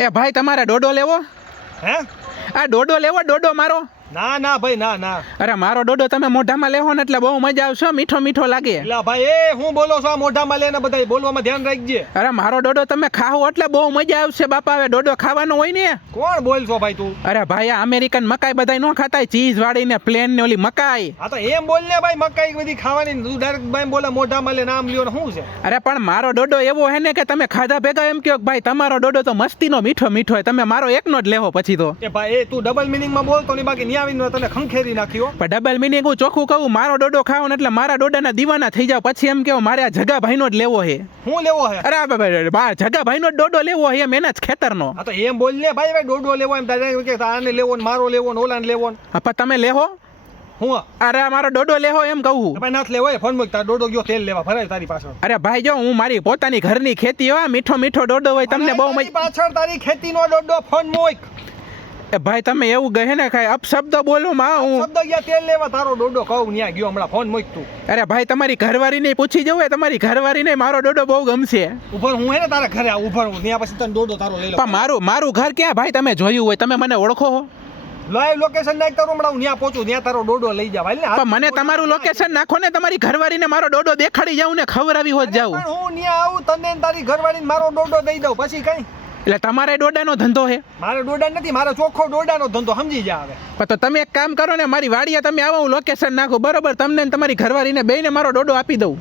એ ભાઈ તમારે ડોડો લેવો? હે? આ ડોડો લેવો ડોડો મારો. ના ના ભાઈ ના ના. અરે મારો ડોડો તમે મોઢામાં લેહો ને એટલે બહુ મજા આવશે મીઠો મીઠો લાગે. એટલે ભાઈ એ હું બોલો છો મોઢામાં લઈને બધા બોલવામાં ધ્યાન રાખજે. અરે મારો ડોડો તમે ખાઓ એટલે બહુ મજા આવશે બાપા હવે ડોડો ખાવાનો હોય ને. કોણ બોલ છો ભાઈ તું? અરે ભાઈ આ અમેરિકન મકાઈ બધાય નો ખાતા ચીઝ વાળી ને પ્લેન ને ઓલી મકાઈ. હા તો એમ બોલ ને ભાઈ મકાઈ બધી ખાવાની તું ડાયરેક્ટ ભાઈ બોલે મોઢામાં લે નામ લ્યો ને શું છે? અરે પણ મારો ડોડો એવો હે ને કે તમે ખાધા ભેગા એમ કહો કે ભાઈ તમારો ડોડો તો મસ્તીનો મીઠો મીઠો હોય તમે મારો એકનો જ લેવો પછી તો. એ ભાઈ એ તું ડબલ મિનિંગમાં બોલતો ને બાકી આવીને તને ખંખેરી નાખ્યો. પણ ડબલ મિનિંગ હું ચોખ્ખું કહું મારો ડોડો ખાવ ને એટલે મારા ડોડાના દીવાના થઈ જાવ પછી એમ કેવો મારે આ જગા ભાઈનો જ લેવો હે. હું લેવો હે? અરે બા- જગા ભાઈનો જ ડોડો લેવો હે એમ એના જ ખેતરનો. આ તો એમ બોલ ને ભાઈ ભાઈ દોડો લેવો એમ દાદા કે આને લેવો ને મારો લેવો ને ઓલાને લેવો ને. હા, પણ તમે લેહો? હું? અરે મારો ડોડો લેહો એમ કહું ભાઈ નાથ લેવો ફોન મૂક તાર દોડો ગયો તેલ લેવા ભરાય તારી પાછળ. અરે ભાઈ જો હું મારી પોતાની ઘરની ખેતી હોય મીઠો મીઠો ડોડો હોય તમને બહુ પાછળ તારી ખેતીનો દોડો ફોન મૂક. એ ભાઈ તમે એવું કહે ને કાંઈ અપશબ્દ બોલો માં હું. શબ્દ ગયા તેલ લેવા તારો ડોડો કહું ન્યા ગયો હમણાં ફોન મૂકતું અરે ભાઈ તમારી ઘરવાળીને પૂછી જવું તમારી ઘરવાળીને મારો ડોડો બહુ ગમશે. ઉભર હું હે ને તારા ઘરે ઉભર હું ત્યાં પછી તને ડોડો તારો લઈ લો પણ મારું મારું ઘર ક્યાં ભાઈ તમે જોયું હોય તમે મને ઓળખો હો. લાઈવ લોકેશન નાખ તારું હમણાં હું ત્યાં પહોંચું ત્યાં તારો ડોડો લઈ જાવ. પણ મને તમારું લોકેશન નાખો. ને તમારી ઘરવાળીને મારો ડોડો દેખાડી જાઉં ને ખવડાવી હોત જાઉં. હું ત્યાં આવું તને તારી ઘરવાળીને મારો ડોડો દઈ દઉં પછી કઈ? એટલે તમારે ડોડાનો ધંધો છે મારો દોડા નથી મારો ચોખ્ખો દોડાનો ધંધો સમજી જા હવે. પણ તો તમે એક કામ કરો ને મારી વાડીએ તમે આવો હું લોકેશન નાખું. બરોબર તમને ને તમારી ઘરવાળીને બેને મારો ડોડો આપી દઉં.